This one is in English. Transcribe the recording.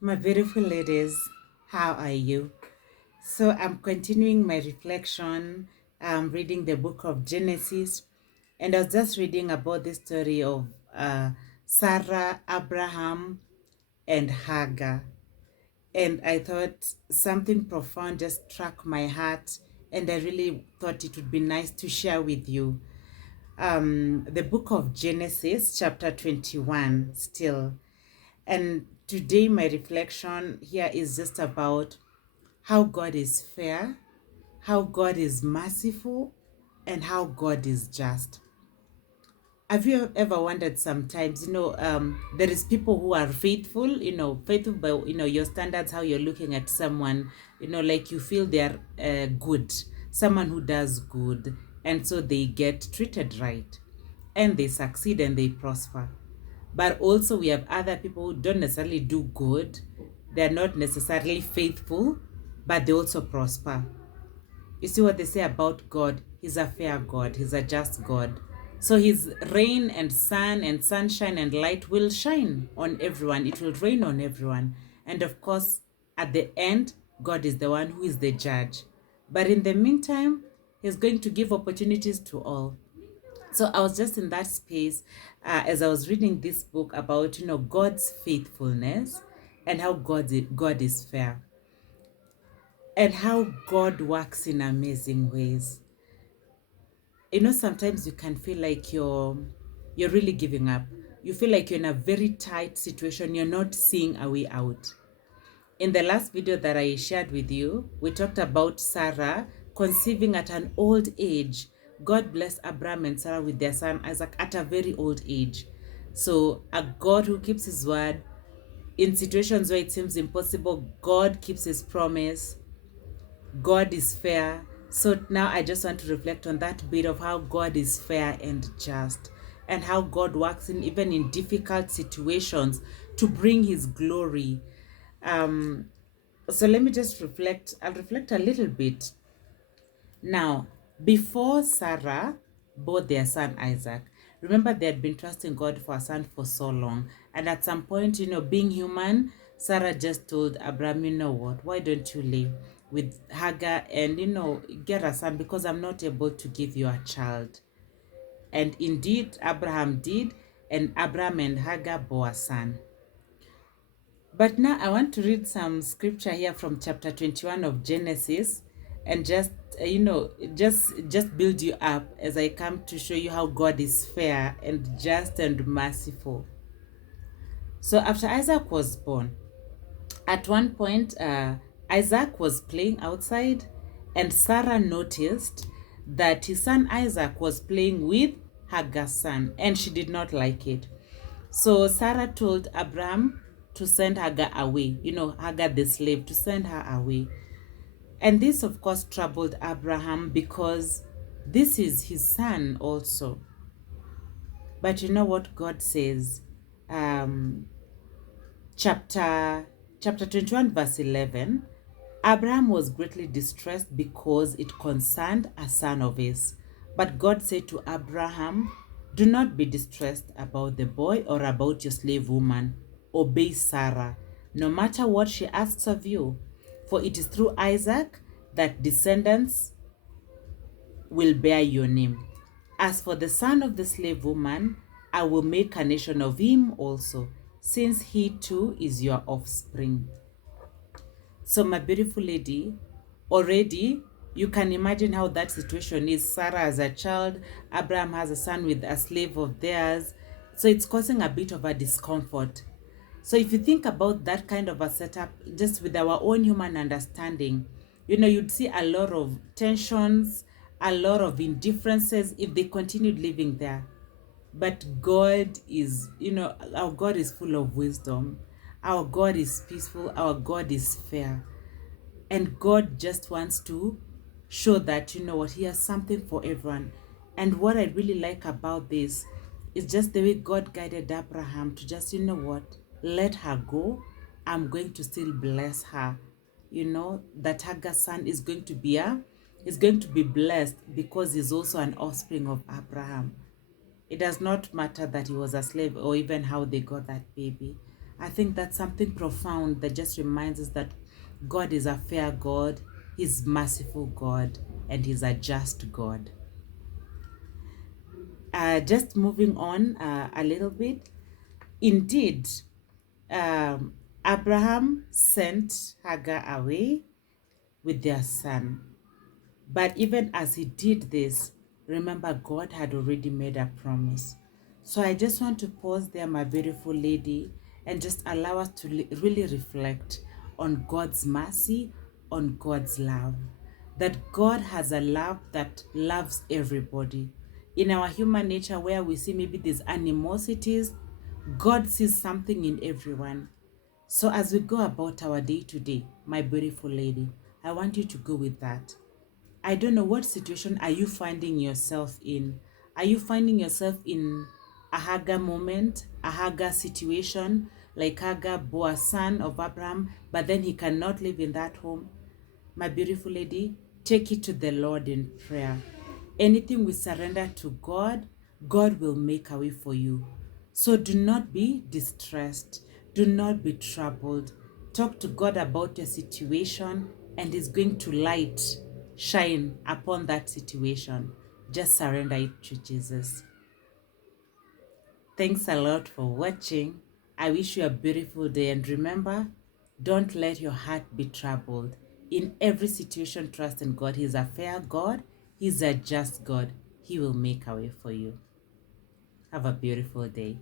My beautiful ladies, how are you? So I'm continuing my reflection. I'm reading the book of Genesis, and I was just reading about the story of Sarah, Abraham, and Hagar. And I thought something profound just struck my heart, and I really thought it would be nice to share with you. The book of Genesis, chapter 21, still. And today, my reflection here is just about how God is fair, how God is merciful, and how God is just. Have you ever wondered sometimes, there is people who are faithful, faithful by, your standards, how you're looking at someone, like you feel they're good, someone who does good, and so they get treated right, and they succeed and they prosper. But also we have other people who don't necessarily do good, they're not necessarily faithful, but they also prosper. You see what they say about God? He's a fair God, He's a just God. So His rain and sun and sunshine and light will shine on everyone, it will rain on everyone. And of course, at the end, God is the one who is the judge. But in the meantime, He's going to give opportunities to all. So I was just in that space as I was reading this book about God's faithfulness and how God is fair and how God works in amazing ways. Sometimes you can feel like you're really giving up. You feel like you're in a very tight situation. You're not seeing a way out. In the last video that I shared with you, we talked about Sarah conceiving at an old age. God blessed Abraham and Sarah with their son Isaac at a very old age. So a God who keeps his word in situations where it seems impossible, God keeps his promise. God is fair. So now I just want to reflect on that bit of how God is fair and just, and how God works in even in difficult situations to bring his glory. Um, so let me just reflect. I'll reflect a little bit. Now, before Sarah bore their son Isaac, remember they had been trusting God for a son for so long. And at some point, being human, Sarah just told Abraham, you know what, why don't you live with Hagar and, get a son because I'm not able to give you a child. And indeed, Abraham did, and Abraham and Hagar bore a son. But now I want to read some scripture here from chapter 21 of Genesis and just just build you up as I come to show you how God is fair and just and merciful. So after Isaac was born, at one point Isaac was playing outside and Sarah noticed that his son Isaac was playing with Hagar's son and she did not like it. So Sarah told Abraham to send Hagar away, Hagar the slave, to send her away. And this, of course, troubled Abraham because this is his son also. But you know what God says? Um, chapter, chapter 21, verse 11. Abraham was greatly distressed because it concerned a son of his. But God said to Abraham, do not be distressed about the boy or about your slave woman. Obey Sarah, no matter what she asks of you. For it is through Isaac that descendants will bear your name. As for the son of the slave woman, I will make a nation of him also, since he too is your offspring. So, my beautiful lady, already you can imagine how that situation is. Sarah has a child, Abraham has a son with a slave of theirs. So, it's causing a bit of a discomfort. So, if you think about that kind of a setup, just with our own human understanding, you'd see a lot of tensions, a lot of indifferences if they continued living there. But God is, our God is full of wisdom. Our God is peaceful. Our God is fair. And God just wants to show that, what, He has something for everyone. And what I really like about this is just the way God guided Abraham to just, what, let her go. I'm going to still bless her. That Hagar's son is going to be blessed because he's also an offspring of Abraham. It does not matter that he was a slave or even how they got that baby. I think that's something profound that just reminds us that God is a fair God, He's merciful God, and He's a just God. Just moving on a little bit. Indeed, um, Abraham sent Hagar away with their son. But even as he did this, remember, God had already made a promise. So I just want to pause there, my beautiful lady, and just allow us to really reflect on God's mercy, on God's love. That God has a love that loves everybody. In our human nature, where we see maybe these animosities, God sees something in everyone. So as we go about our day to day, my beautiful lady, I want you to go with that. I don't know, what situation are you finding yourself in? Are you finding yourself in a Hagar moment, a Hagar situation, like Hagar bore a son of Abraham, but then he cannot live in that home? My beautiful lady, take it to the Lord in prayer. Anything we surrender to God, God will make a way for you. So do not be distressed. Do not be troubled. Talk to God about your situation, and He's going to shine upon that situation. Just surrender it to Jesus. Thanks a lot for watching. I wish you a beautiful day, and remember, don't let your heart be troubled. In every situation, trust in God. He's a fair God. He's a just God. He will make a way for you. Have a beautiful day.